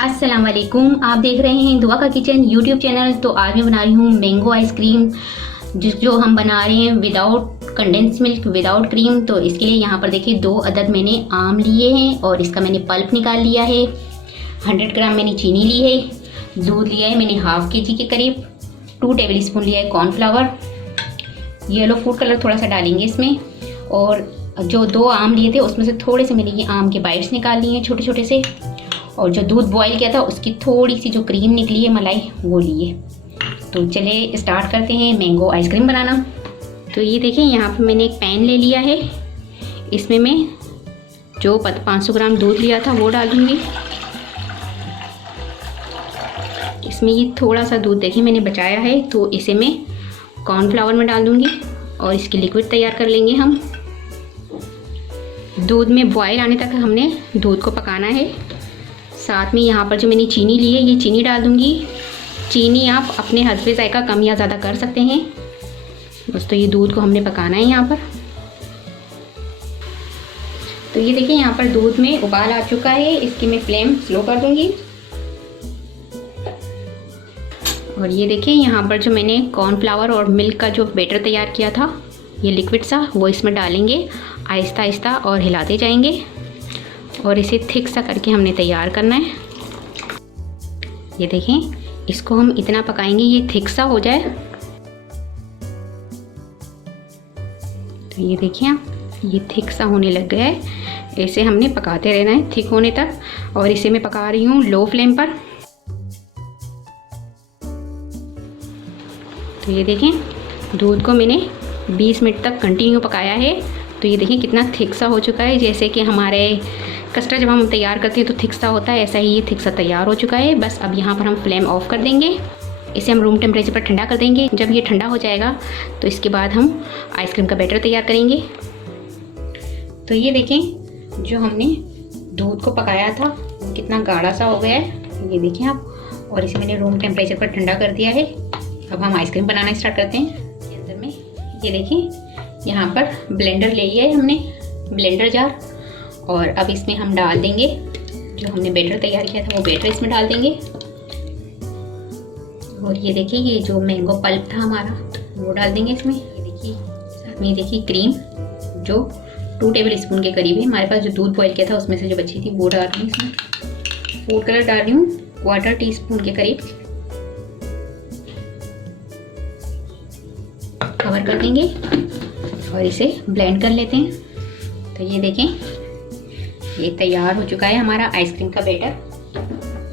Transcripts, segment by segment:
अस्सलाम वालेकुम। आप देख रहे हैं दुआ का किचन यूट्यूब चैनल। तो आज मैं बना रही हूँ मैंगो आइसक्रीम, जो हम बना रहे हैं without condense milk, without cream. तो इसके लिए यहाँ पर देखिए 2 अदद मैंने आम लिए हैं और इसका मैंने पल्प निकाल लिया है। 100 ग्राम मैंने चीनी ली है। दूध लिया है मैंने ½ kg के करीब। 2 टेबल स्पून लिया है कॉर्नफ्लावर। येलो फूड कलर थोड़ा सा डालेंगे इसमें। और जो 2 आम लिए थे उसमें से थोड़े से मैंने ये आम के बाइट्स निकाल लिए हैं छोटे छोटे से। और जो दूध बॉईल किया था उसकी थोड़ी सी जो क्रीम निकली है, मलाई, वो लिए। तो चलिए स्टार्ट करते हैं मैंगो आइसक्रीम बनाना। तो ये देखिए यहाँ पे मैंने एक पैन ले लिया है। इसमें मैं जो 500 ग्राम दूध लिया था वो डालूंगी। इसमें ये थोड़ा सा दूध देखिए मैंने बचाया है, तो इसे मैं कॉर्नफ्लावर में डाल दूँगी और इसकी लिक्विड तैयार कर लेंगे हम। दूध में बॉयल आने तक हमने दूध को पकाना है। साथ में यहाँ पर जो मैंने चीनी ली है, ये चीनी डाल दूँगी। चीनी आप अपने हस्बे जायका कम या ज़्यादा कर सकते हैं। बस तो ये दूध को हमने पकाना है यहाँ पर। तो ये देखिए यहाँ पर दूध में उबाल आ चुका है। इसकी मैं फ्लेम स्लो कर दूँगी। और ये देखिए यहाँ पर जो मैंने कॉर्नफ्लावर और मिल्क का जो बैटर तैयार किया था, ये लिक्विड सा, वो इसमें डालेंगे आहिस्ता आहिस्ता और हिलाते जाएंगे। और इसे थिक सा करके हमने तैयार करना है। ये देखें, इसको हम इतना पकाएंगे ये थिक सा हो जाए। तो ये देखिए आप, ये थिक सा होने लग गया है। ऐसे हमने पकाते रहना है थिक होने तक। और इसे मैं पका रही हूँ लो फ्लेम पर। तो ये देखें, दूध को मैंने 20 मिनट तक कंटिन्यू पकाया है। तो ये देखिए कितना थिक सा हो चुका है। जैसे कि हमारे कस्टर्ड जब हम तैयार करते हैं तो थिक सा होता है, ऐसा ही ये थिक सा तैयार हो चुका है। बस अब यहाँ पर हम फ्लेम ऑफ कर देंगे। इसे हम रूम टेम्परेचर पर ठंडा कर देंगे। जब ये ठंडा हो जाएगा तो इसके बाद हम आइसक्रीम का बैटर तैयार करेंगे। तो ये देखें, जो हमने दूध को पकाया था कितना गाढ़ा सा हो गया है, ये देखें आप। और इसे मैंने रूम टेम्परेचर पर ठंडा कर दिया है। अब हम आइसक्रीम बनाना स्टार्ट करते हैं। इसके अंदर में ये देखिए यहाँ पर ब्लेंडर ले लिया है हमने, ब्लेंडर जार। और अब इसमें हम डाल देंगे जो हमने बैटर तैयार किया था, वो बैटर इसमें डाल देंगे। और ये देखिए ये जो मैंगो पल्प था हमारा, वो डाल देंगे इसमें। ये देखिए साथ में ये देखिए क्रीम जो 2 टेबल स्पून के करीब है। हमारे पास जो दूध बॉईल किया था उसमें से जो बची थी वो डाल रही हूँ इसमें। फूड कलर डाल रही हूँ 1/4 टीस्पून के करीब। कवर कर देंगे और इसे ब्लेंड कर लेते हैं। तो ये देखें, ये तैयार हो चुका है हमारा आइसक्रीम का बैटर।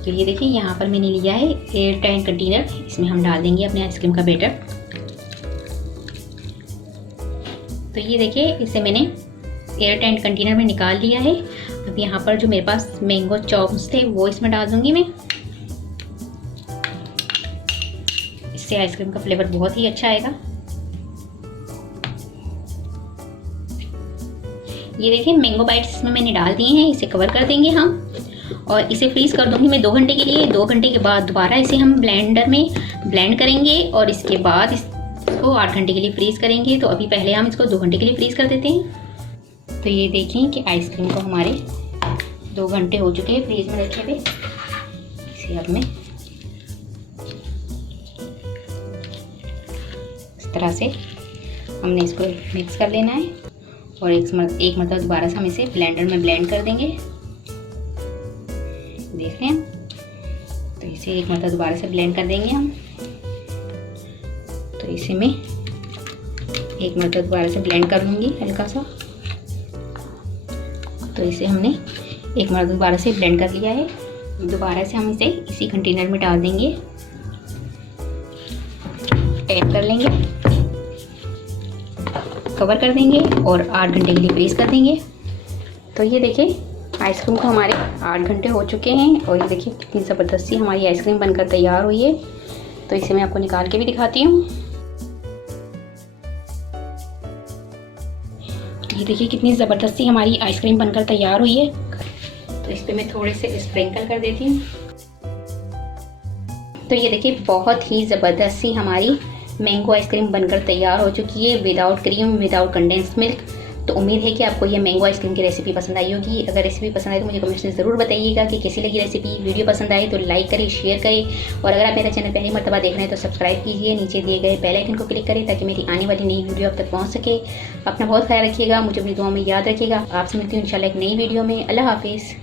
तो ये देखिए यहाँ पर मैंने लिया है एयर टाइट कंटेनर, इसमें हम डाल देंगे अपने आइसक्रीम का बैटर। तो ये देखिए इसे मैंने एयर टाइट कंटेनर में निकाल लिया है। अब यहाँ पर जो मेरे पास मैंगो चॉप्स थे वो इसमें डाल दूंगी मैं। इससे आइसक्रीम का फ्लेवर बहुत ही अच्छा आएगा। ये देखिए मैंगो बाइट्स इसमें मैंने डाल दिए हैं। इसे कवर कर देंगे हम और इसे फ्रीज कर दूंगी मैं 2 घंटे के लिए। 2 घंटे के बाद दोबारा इसे हम ब्लेंडर में ब्लेंड करेंगे और इसके बाद इसको 8 घंटे के लिए फ्रीज करेंगे। तो अभी पहले हम इसको 2 घंटे के लिए फ्रीज कर देते हैं। तो ये देखें कि आइसक्रीम को हमारे 2 घंटे हो चुके हैं फ्रीज में रखे हुए। इसे अब मैं इस तरह से हमने इसको मिक्स कर लेना है। और एक मतलब दोबारा से हम इसे ब्लेंडर में ब्लेंड कर देंगे। देख रहे हैं, तो इसे एक मतलब दोबारा से ब्लेंड कर देंगे हम। तो इसे मैं एक मतलब दोबारा से ब्लेंड कर लूँगी हल्का सा। तो इसे हमने एक मतलब दोबारा से ब्लेंड कर लिया है। दोबारा से हम इसे इसी कंटेनर में डाल देंगे, टैप कर लेंगे, कवर कर देंगे और 8 घंटे के लिए फ्रीज कर देंगे। तो ये देखिए आइसक्रीम को हमारे 8 घंटे हो चुके हैं। और ये देखिए कितनी ज़बरदस्ती हमारी आइसक्रीम बनकर तैयार हुई है। तो इसे मैं आपको निकाल के भी दिखाती हूँ। ये देखिए कितनी ज़बरदस्ती हमारी आइसक्रीम बनकर तैयार हुई है। तो इस पर मैं थोड़े से स्प्रिंकल कर देती हूँ। तो ये देखिए बहुत ही ज़बरदस्ती हमारी मैंगो आइसक्रीम बनकर तैयार हो चुकी है, without cream, without condensed milk. तो उम्मीद है कि आपको ये मैंगो आइसक्रीम की रेसिपी पसंद आई होगी। अगर रेसिपी पसंद आई तो मुझे कमेंट्स में ज़रूर बताइएगा कि कैसी लगी रेसिपी। वीडियो पसंद आए तो लाइक करें, शेयर करें, और अगर आप मेरा चैनल पहली मर्तबा देख रहे हैं तो सब्सक्राइब कीजिए। नीचे दिए गए बेल आइकन को क्लिक करें ताकि मेरी आने वाली नई वीडियो आप तक पहुँच सके। अपना बहुत ख्याल रखिएगा, मुझे अपनी दुआ में याद रखिएगा। आपसे मिलती हूँ इंशाल्लाह एक नई वीडियो में। अल्लाह हाफिज़।